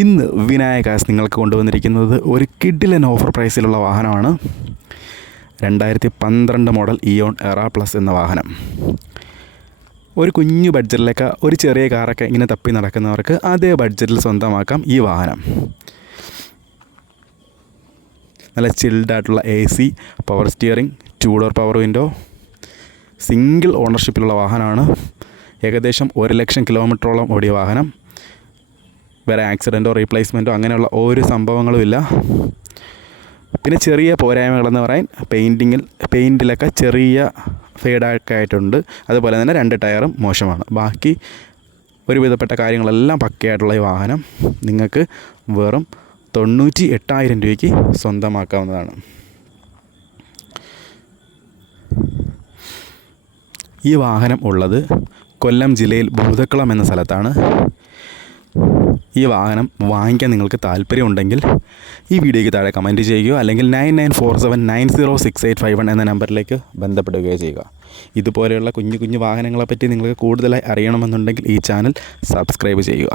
ഇന്ന് വിനായകാസ് നിങ്ങൾക്ക് കൊണ്ടുവന്നിരിക്കുന്നത് ഒരു കിഡിലൻ ഓഫർ പ്രൈസിലുള്ള വാഹനമാണ്. 2012 മോഡൽ ഇയോൺ എറ പ്ലസ് എന്ന വാഹനം. ഒരു കുഞ്ഞു ബഡ്ജറ്റിലൊക്കെ ഒരു ചെറിയ കാറൊക്കെ ഇങ്ങനെ തപ്പി നടക്കുന്നവർക്ക് അതേ ബഡ്ജറ്റിൽ സ്വന്തമാക്കാം ഈ വാഹനം. നല്ല ചിൽഡായിട്ടുള്ള AC, power steering, 2 door power window, single ഓണർഷിപ്പിലുള്ള വാഹനമാണ്. ഏകദേശം 1 ലക്ഷം കിലോമീറ്ററോളം ഓടിയ വാഹനം. വേറെ ആക്സിഡൻറ്റോ റീപ്ലേസ്മെൻറ്റോ അങ്ങനെയുള്ള ഒരു സംഭവങ്ങളും ഇല്ല. പിന്നെ ചെറിയ പോരായ്മകളെന്ന് പറയാൻ പെയിൻറ്റിലൊക്കെ ചെറിയ ഫേഡൊക്കെ ആയിട്ടുണ്ട്. അതുപോലെ തന്നെ 2 ടയറും മോശമാണ്. ബാക്കി ഒരുവിധപ്പെട്ട കാര്യങ്ങളെല്ലാം പക്കയായിട്ടുള്ള ഈ വാഹനം നിങ്ങൾക്ക് വെറും 98,000 രൂപയ്ക്ക് സ്വന്തമാക്കാവുന്നതാണ്. ഈ വാഹനം ഉള്ളത് കൊല്ലം ജില്ലയിൽ ഭൂതക്കുളം എന്ന സ്ഥലത്താണ്. ഈ വാഹനം വാങ്ങിക്കാൻ നിങ്ങൾക്ക് താല്പര്യമുണ്ടെങ്കിൽ ഈ വീഡിയോയ്ക്ക് താഴെ കമൻറ്റ് ചെയ്യുകയോ അല്ലെങ്കിൽ 9947906851 എന്ന നമ്പറിലേക്ക് ബന്ധപ്പെടുകയോ ചെയ്യുക. ഇതുപോലെയുള്ള കുഞ്ഞു കുഞ്ഞു വാഹനങ്ങളെപ്പറ്റി നിങ്ങൾക്ക് കൂടുതലായി അറിയണമെന്നുണ്ടെങ്കിൽ ഈ ചാനൽ സബ്സ്ക്രൈബ് ചെയ്യുക.